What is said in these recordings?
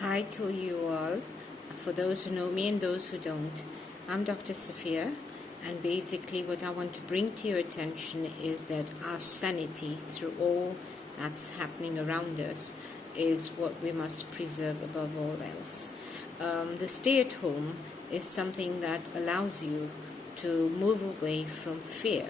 Hi to you all. For those who know me and those who don't, I'm Dr. Sophia, and basically, what I want to bring to your attention is that our sanity through all that's happening around us is what we must preserve above all else. The stay at home is something that allows you to move away from fear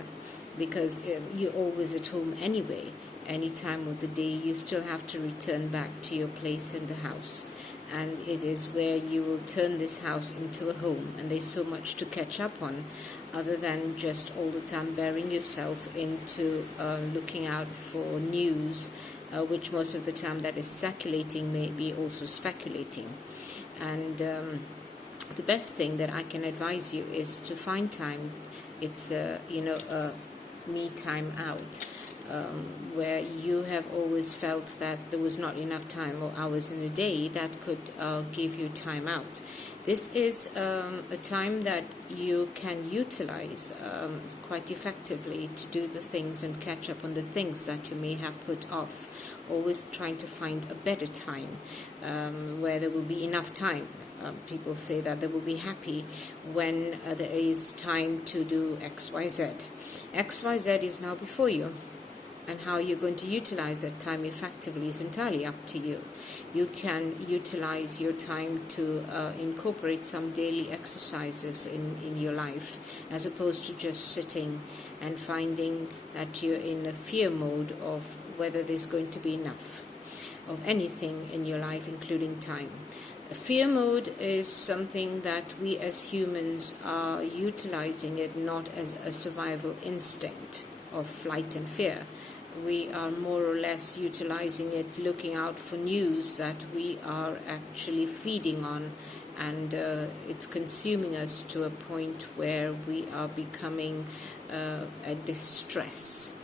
because you're always at home anyway. Any time of the day, you still have to return back to your place in the house. And it is where you will turn this house into a home, and there's so much to catch up on other than just all the time bearing yourself into looking out for news, which most of the time that is circulating may be also speculating. And the best thing that I can advise you is to find time. It's a me time out, where you have always felt that there was not enough time or hours in a day that could give you time out. This is a time that you can utilize quite effectively to do the things and catch up on the things that you may have put off, always trying to find a better time where there will be enough time. People say that they will be happy when there is time to do XYZ. XYZ is now before you, and how you're going to utilize that time effectively is entirely up to you. You can utilize your time to incorporate some daily exercises in your life, as opposed to just sitting and finding that you're in a fear mode of whether there's going to be enough of anything in your life, including time. Fear mode is something that we as humans are utilizing it not as a survival instinct of flight and fear. We are more or less utilizing it looking out for news that we are actually feeding on, and it's consuming us to a point where we are becoming a distress.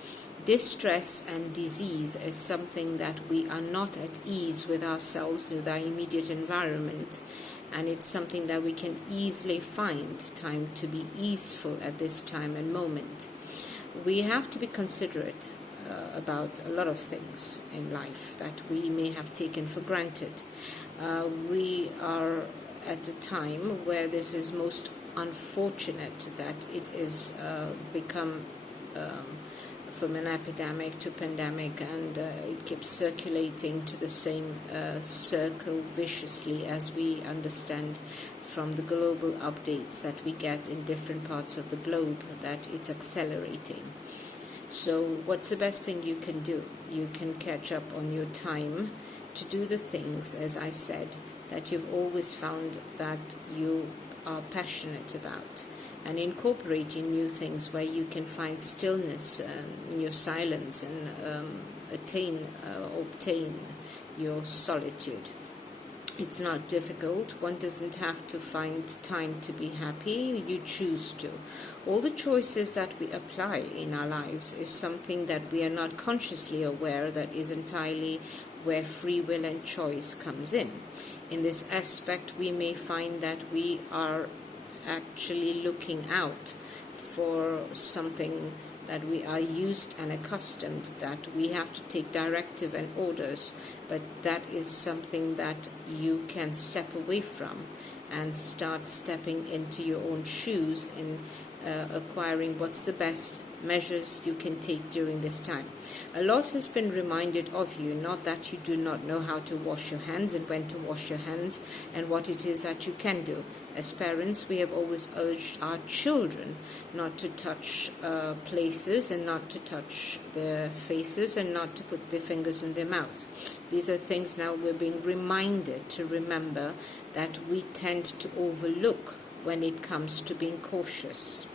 Distress and disease is something that we are not at ease with ourselves, with our immediate environment, and it's something that we can easily find time to be easeful at this time and moment. We have to be considerate about a lot of things in life that we may have taken for granted. We are at a time where this is most unfortunate that it is become from an epidemic to pandemic, and it keeps circulating to the same circle viciously, as we understand from the global updates that we get in different parts of the globe, that it's accelerating. So what's the best thing you can do? You can catch up on your time to do the things, as I said, that you've always found that you are passionate about, and incorporating new things where you can find stillness in your silence and obtain your solitude. It's not difficult. One doesn't have to find time to be happy. You choose to. All the choices that we apply in our lives is something that we are not consciously aware, that is entirely where free will and choice comes in. In this aspect, we may find that we are actually looking out for something that we are used and accustomed, that we have to take directive and orders, but that is something that you can step away from and start stepping into your own shoes in acquiring what's the best measures you can take during this time. A lot has been reminded of you, not that you do not know how to wash your hands and when to wash your hands and what it is that you can do. As parents, we have always urged our children not to touch places and not to touch their faces and not to put their fingers in their mouth. These are things now we're being reminded to remember that we tend to overlook when it comes to being cautious.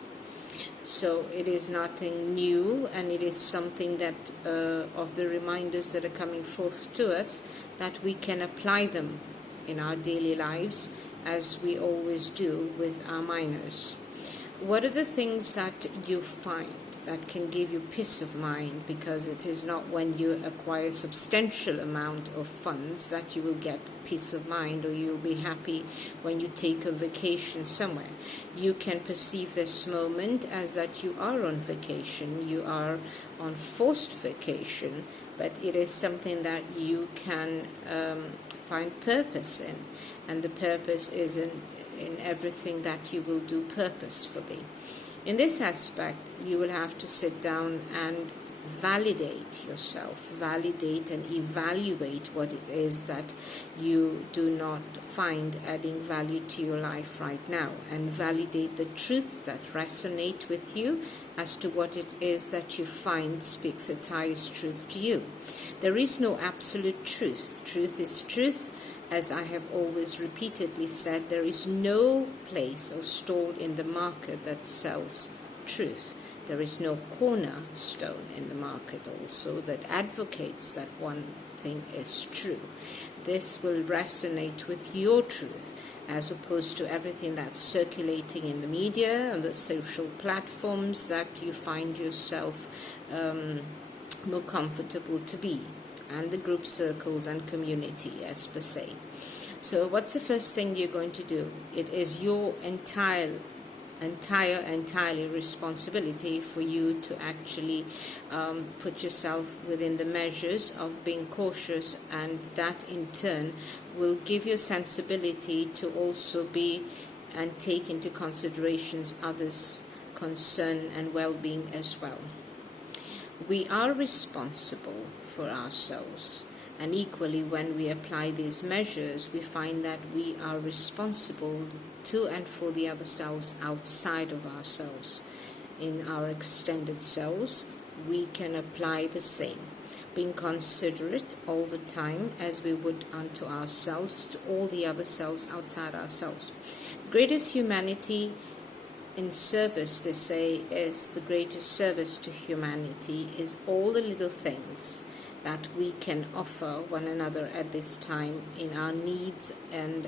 So it is nothing new, and it is something that of the reminders that are coming forth to us, that we can apply them in our daily lives as we always do with our minors. What are the things that you find that can give you peace of mind? Because it is not when you acquire a substantial amount of funds that you will get peace of mind, or you'll be happy when you take a vacation somewhere. You can perceive this moment as that you are on vacation, you are on forced vacation, but it is something that you can find purpose in. And the purpose is in everything that you will do purposefully. In this aspect, you will have to sit down and validate yourself, validate and evaluate what it is that you do not find adding value to your life right now, and validate the truths that resonate with you as to what it is that you find speaks its highest truth to you. There is no absolute truth. Truth is truth. As I have always repeatedly said, there is no place or stall in the market that sells truth. There is no cornerstone in the market also that advocates that one thing is true. This will resonate with your truth as opposed to everything that's circulating in the media and the social platforms that you find yourself more comfortable to be, and the group circles and community as per se. So what's the first thing you're going to do? It is your entirely responsibility for you to actually put yourself within the measures of being cautious, and that in turn will give you sensibility to also be and take into considerations others' concern and well-being as well. We are responsible for ourselves, and equally when we apply these measures, we find that we are responsible to and for the other selves outside of ourselves. In our extended selves, we can apply the same, being considerate all the time as we would unto ourselves to all the other selves outside ourselves. Greatest humanity in service, they say, is the greatest service to humanity is all the little things that we can offer one another at this time in our needs, and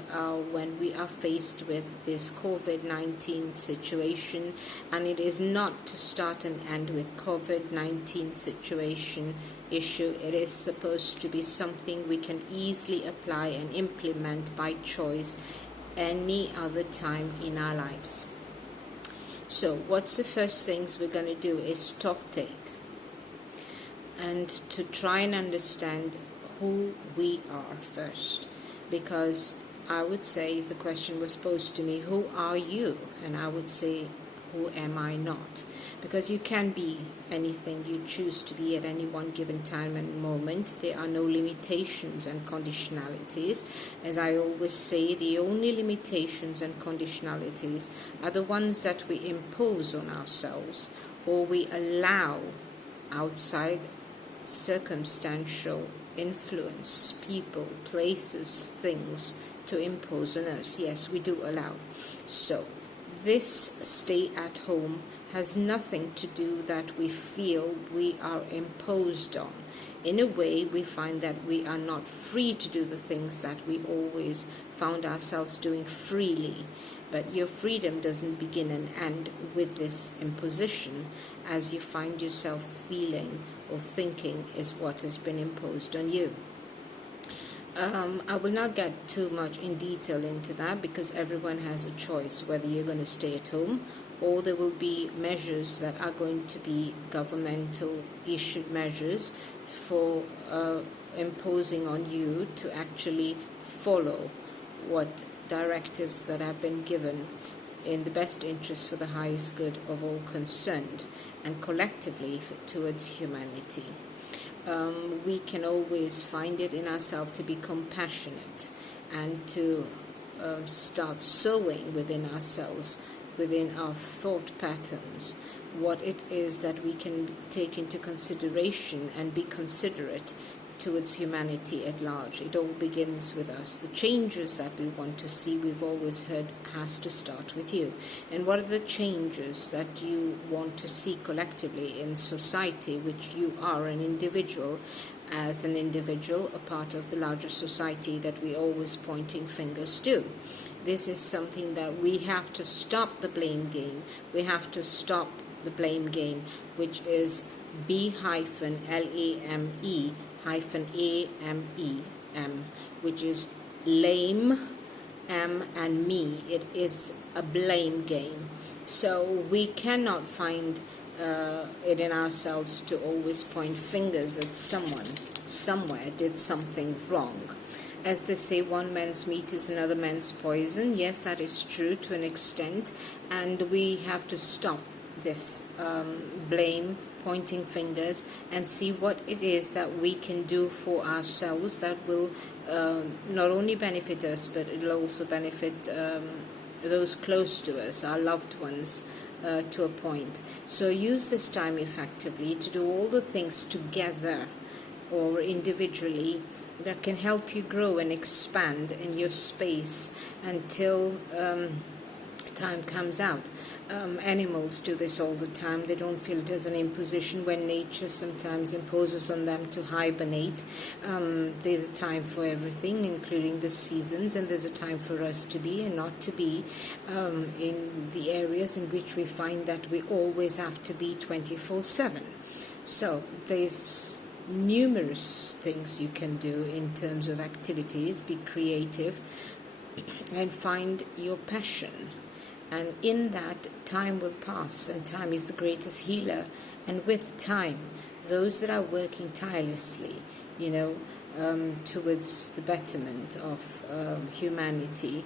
when we are faced with this COVID-19 situation. And it is not to start and end with COVID-19 situation issue. It is supposed to be something we can easily apply and implement by choice any other time in our lives. So what's the first things we're going to do is stock take, and to try and understand who we are first. Because I would say, if the question was posed to me, who are you? And I would say, who am I not? Because you can be anything you choose to be at any one given time and moment. There are no limitations and conditionalities. As I always say, the only limitations and conditionalities are the ones that we impose on ourselves, or we allow outside circumstantial influence, people, places, things to impose on us. Yes, we do allow. So this stay at home has nothing to do that we feel we are imposed on. In a way, we find that we are not free to do the things that we always found ourselves doing freely. But your freedom doesn't begin and end with this imposition, as you find yourself feeling or thinking is what has been imposed on you. I will not get too much in detail into that, because everyone has a choice whether you're going to stay at home, or there will be measures that are going to be governmental issued measures for imposing on you to actually follow what directives that have been given in the best interest for the highest good of all concerned, and collectively towards humanity. We can always find it in ourselves to be compassionate and to start sowing within ourselves, within our thought patterns, what it is that we can take into consideration and be considerate towards humanity at large. It all begins with us. The changes that we want to see, we've always heard, has to start with you. And what are the changes that you want to see collectively in society, which you are an individual, as an individual, a part of the larger society that we always pointing fingers to? This is something that we have to stop the blame game. We have to stop the blame game, which is B-LAME -AMEM, which is lame, and me. It is a blame game. So we cannot find it in ourselves to always point fingers at someone somewhere did something wrong. as they say, one man's meat is another man's poison. Yes, that is true to an extent, and we have to stop this blame, pointing fingers, and see what it is that we can do for ourselves that will not only benefit us, but it will also benefit those close to us, our loved ones, to a point. So use this time effectively to do all the things together or individually that can help you grow and expand in your space until time comes out. Animals do this all the time. They don't feel it as an imposition when nature sometimes imposes on them to hibernate. There's a time for everything, including the seasons, and there's a time for us to be and not to be in the areas in which we find that we always have to be 24/7. So there's numerous things you can do in terms of activities. Be creative and find your passion. And in that, time will pass, and time is the greatest healer. And with time, those that are working tirelessly, towards the betterment of humanity,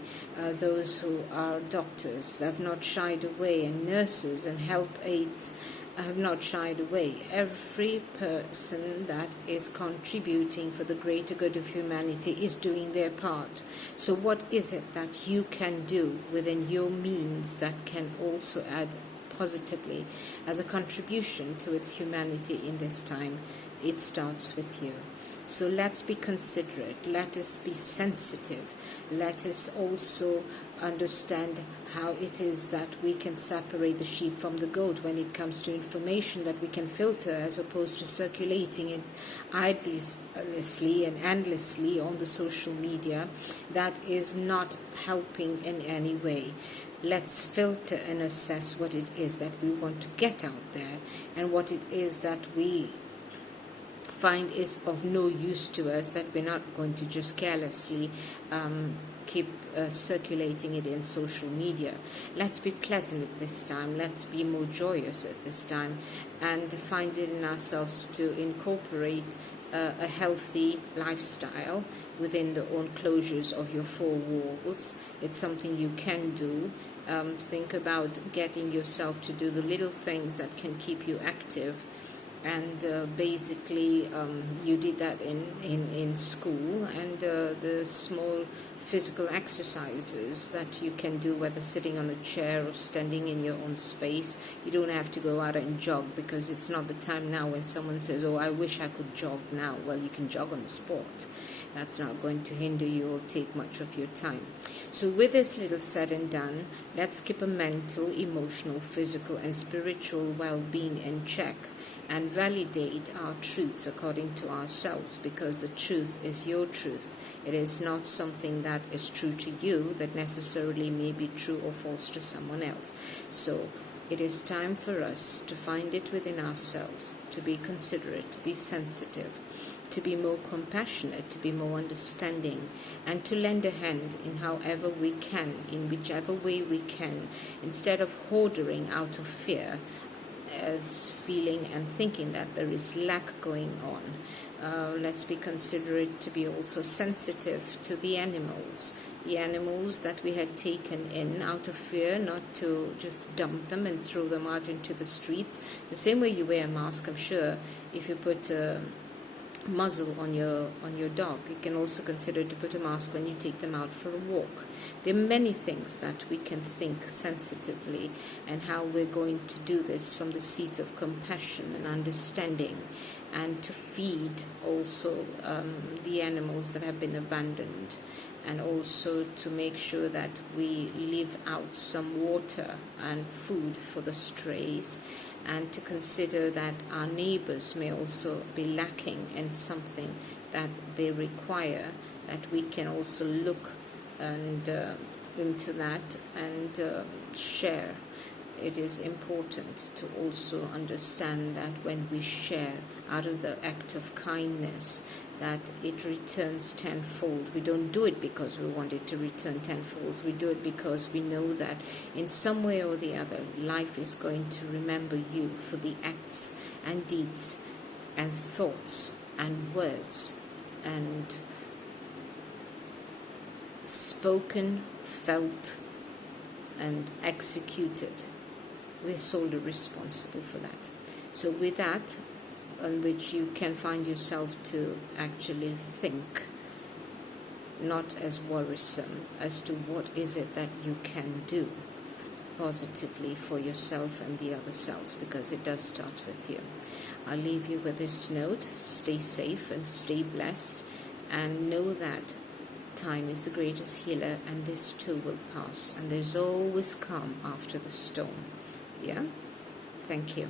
those who are doctors that have not shied away, and nurses and help aides have not shied away. Every person that is contributing for the greater good of humanity is doing their part. So what is it that you can do within your means that can also add positively as a contribution to its humanity in this time? It starts with you. So let's be considerate, let us be sensitive, let us also understand how it is that we can separate the sheep from the goat when it comes to information that we can filter, as opposed to circulating it idlessly and endlessly on the social media. That is not helping in any way. Let's filter and assess what it is that we want to get out there and what it is that we find is of no use to us, that we're not going to just carelessly keep circulating it in social media. Let's be pleasant at this time. Let's be more joyous at this time, and find it in ourselves to incorporate a healthy lifestyle within the own closures of your four walls. It's something you can do. Think about getting yourself to do the little things that can keep you active. And basically you did that in school, and the small physical exercises that you can do, whether sitting on a chair or standing in your own space. You don't have to go out and jog, because it's not the time now when someone says, oh, I wish I could jog now. Well, you can jog on the spot. That's not going to hinder you or take much of your time. So with this little said and done, let's keep a mental, emotional, physical and spiritual well-being in check, and validate our truths according to ourselves, because the truth is your truth. It is not something that is true to you that necessarily may be true or false to someone else. So it is time for us to find it within ourselves, to be considerate, to be sensitive, to be more compassionate, to be more understanding, and to lend a hand in however we can, in whichever way we can, instead of hoarding out of fear, as feeling and thinking that there is lack going on. Let's be considerate to be also sensitive to the animals that we had taken in out of fear, not to just dump them and throw them out into the streets. The same way you wear a mask, I'm sure, if you put a muzzle on your dog, you can also consider to put a mask when you take them out for a walk. There are many things that we can think sensitively, and how we're going to do this from the seat of compassion and understanding, and to feed also the animals that have been abandoned, and also to make sure that we leave out some water and food for the strays, and to consider that our neighbors may also be lacking in something that they require, that we can also look and into that and share. It is important to also understand that when we share out of the act of kindness, that it returns tenfold. We don't do it because we want it to return tenfold. We do it because we know that in some way or the other, life is going to remember you for the acts and deeds and thoughts and words and spoken, felt, and executed. We're solely responsible for that. So with that, on which you can find yourself to actually think, not as worrisome, as to what is it that you can do positively for yourself and the other cells, because it does start with you. I'll leave you with this note. Stay safe and stay blessed, and know that time is the greatest healer, and this too will pass, and there's always calm after the storm. Yeah? Thank you.